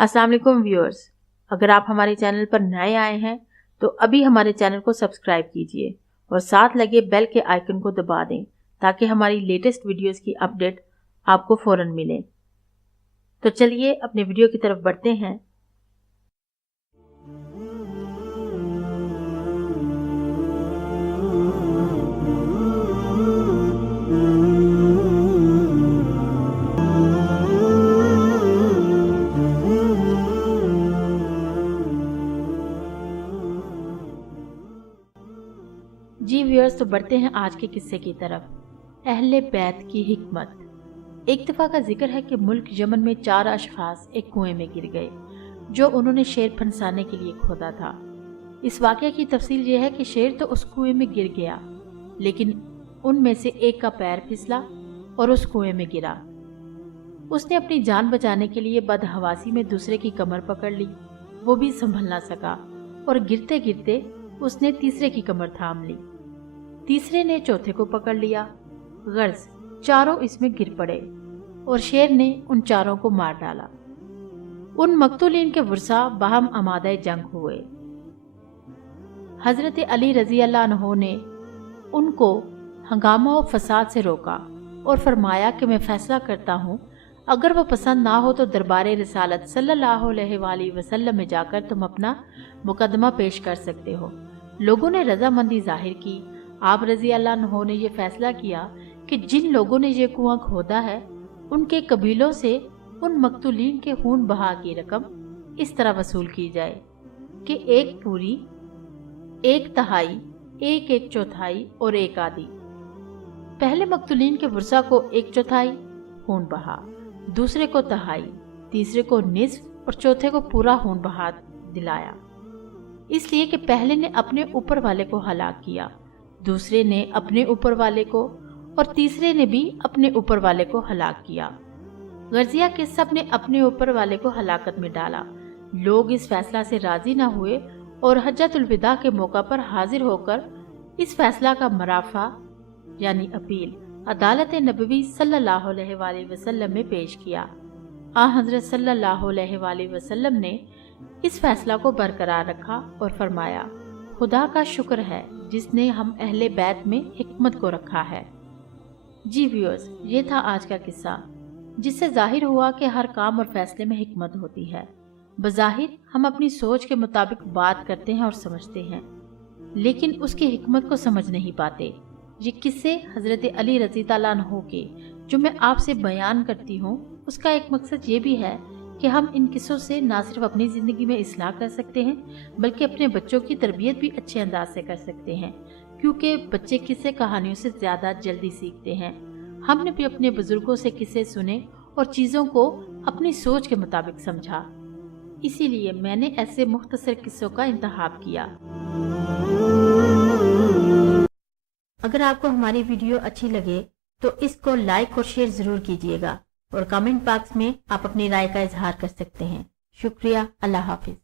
अस्सलाम वालेकुम व्यूअर्स, अगर आप हमारे चैनल पर नए आए हैं तो अभी हमारे चैनल को सब्सक्राइब कीजिए और साथ लगे बेल के आइकन को दबा दें ताकि हमारी लेटेस्ट वीडियोस की अपडेट आपको फौरन मिले। तो चलिए अपने वीडियो की तरफ बढ़ते हैं। जी व्यूअर्स, तो बढ़ते हैं आज के किस्से की तरफ। अहले बैत की हिकमत। एक दफ़ा का जिक्र है कि मुल्क यमन में 4 अशखास एक कुएं में गिर गए जो उन्होंने शेर फंसाने के लिए खोदा था। इस वाक़या की तफसील ये है कि शेर तो उस कुएं में गिर गया, लेकिन उनमें से एक का पैर फिसला और उस कुएं में गिरा। उसने अपनी जान बचाने के लिए बदहवासी में दूसरे की कमर पकड़ ली, वो भी संभल ना सका और गिरते गिरते उसने तीसरे की कमर थाम ली। तीसरे ने चौथे को पकड़ लिया। गर्ज चारों इसमें गिर पड़े और शेर ने उन चारों को मार डाला। उन मकतूलीन के वर्सा बाहम आमादा जंग हुए। हजरत अली रजी अल्लाह अन्हु ने उनको हंगामा और फसाद से रोका और फरमाया कि मैं फैसला करता हूँ, अगर वो पसंद ना हो तो दरबार रिसालत सल्लल्लाहु अलैहि वसल्लम में जाकर तुम अपना मुकदमा पेश कर सकते हो। लोगों ने रजामंदी जाहिर की। आप रजी अल्लाह अन्हु ने यह फैसला किया कि जिन लोगों ने यह कुआं खोदा है उनके कबीलों से उन मकतूलीन के खून बहा की रकम इस तरह वसूल की जाए कि 1 पूरी, 1 तिहाई, 1 चौथाई और 1 आधी। पहले मकतूलीन के वर्सा को 1 चौथाई खून बहा, दूसरे को तिहाई, तीसरे को निस्फ और चौथे को पूरा खून बहा दिलाया, इसलिए कि पहले ने अपने ऊपर वाले को हलाक किया, दूसरे ने अपने ऊपर वाले को और तीसरे ने भी अपने ऊपर वाले को हलाक किया। गर्जिया के सब ने अपने ऊपर वाले को हलाकत में डाला। लोग इस फैसला से राजी न हुए और हज्जतुल विदा के मौका पर हाजिर होकर इस फैसला का मराफा यानी अपील अदालत नबवी सल्लल्लाहु अलैहि वसल्लम में पेश किया। हजरत सल्लल्लाहु अलैहि वसल्लम ने इस फैसला को बरकरार रखा और फरमाया, खुदा का शुक्र है जिसने हम अहले बैत में हिकमत को रखा है। जी व्यूअर्स, ये था आज का किस्सा जिससे जाहिर हुआ कि हर काम और फैसले में हिकमत होती है। बज़ाहिर हम अपनी सोच के मुताबिक बात करते हैं और समझते हैं, लेकिन उसकी हिकमत को समझ नहीं पाते। ये किस्से हजरत अली रज़ी अल्लाह अन्हु के जो मैं आपसे बयान करती हूँ, उसका एक मकसद ये भी है कि हम इन किस्सों से ना सिर्फ अपनी ज़िंदगी में इस्लाह कर सकते हैं बल्कि अपने बच्चों की तरबियत भी अच्छे अंदाज से कर सकते हैं, क्योंकि बच्चे किस्से कहानियों से ज़्यादा जल्दी सीखते हैं। हमने भी अपने बुजुर्गों से किस्से सुने और चीज़ों को अपनी सोच के मुताबिक समझा, इसीलिए मैंने ऐसे मुख्तसर किस्सों का इंतखाब किया। अगर आपको हमारी वीडियो अच्छी लगे तो इसको लाइक और शेयर ज़रूर कीजिएगा और कमेंट बॉक्स में आप अपनी राय का इजहार कर सकते हैं। शुक्रिया। अल्लाह हाफिज।